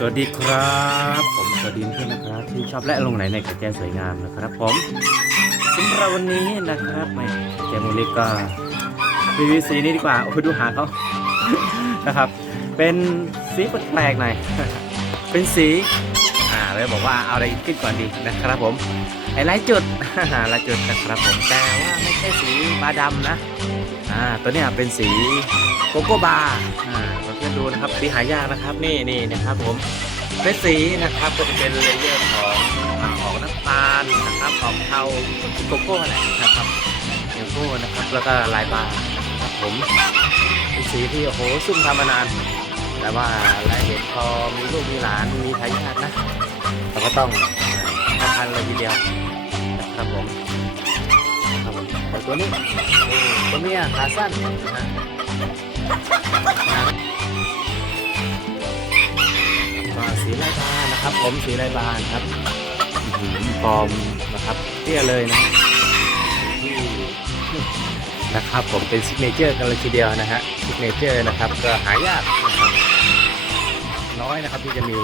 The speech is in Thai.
สวัสดีครับ ผมสวัสดีเพื่อนนะครับที่ชอบและลงไหนในกระแจสวยงามนะครับ ผมสำหรับวันนี้นะครับไม่แจมูลิกก็รีวิวสีนี้ดีกว่าโอ้ดูหางเขานะครับ เป็นสีแปลกๆหน่อยเป็นสีอ่าเลยบอกว่าเอาอะไรขึ้นก่อนดีนะครับ ผมไอ้ลายจุดลายจุดนะครับผมแต่ว่าไม่ใช่สีบาดำนะอ่าตัวเนี้ยเป็นสีโกโก้บาร์อ่า เพื่อนดูนะครับสีหายากนะครับนี่นี่นะครับผมเป็นสีนะครับก็จะเป็นเลเยอร์ของอ่าออกน้ำตาลนะครับออกเทาโกโก้แหละนะครับโกโก้นะครับแล้วก็ลายบาร์นะครับผมเป็นสีที่โอ้โหซุ่มทำมานาน แต่ว่าลายเห็นพอมีลูกมีหลานมีทายาทนะเราก็ต้องอ่าทันเลยทีเดียวนะครับผมครับผมแต่ตัวนี้ตัวเมียขาสั้นนะ นะครับ ผมสีไรบานครับหือฟอร์มนะครับเตี้ยเลยนะนะครับ ผมเป็นซิกเนเจอร์กันเลยทีเดียวนะฮะซิกเนเจอร์นะครับก็หายากนะครับน้อยนะครับที่จะมี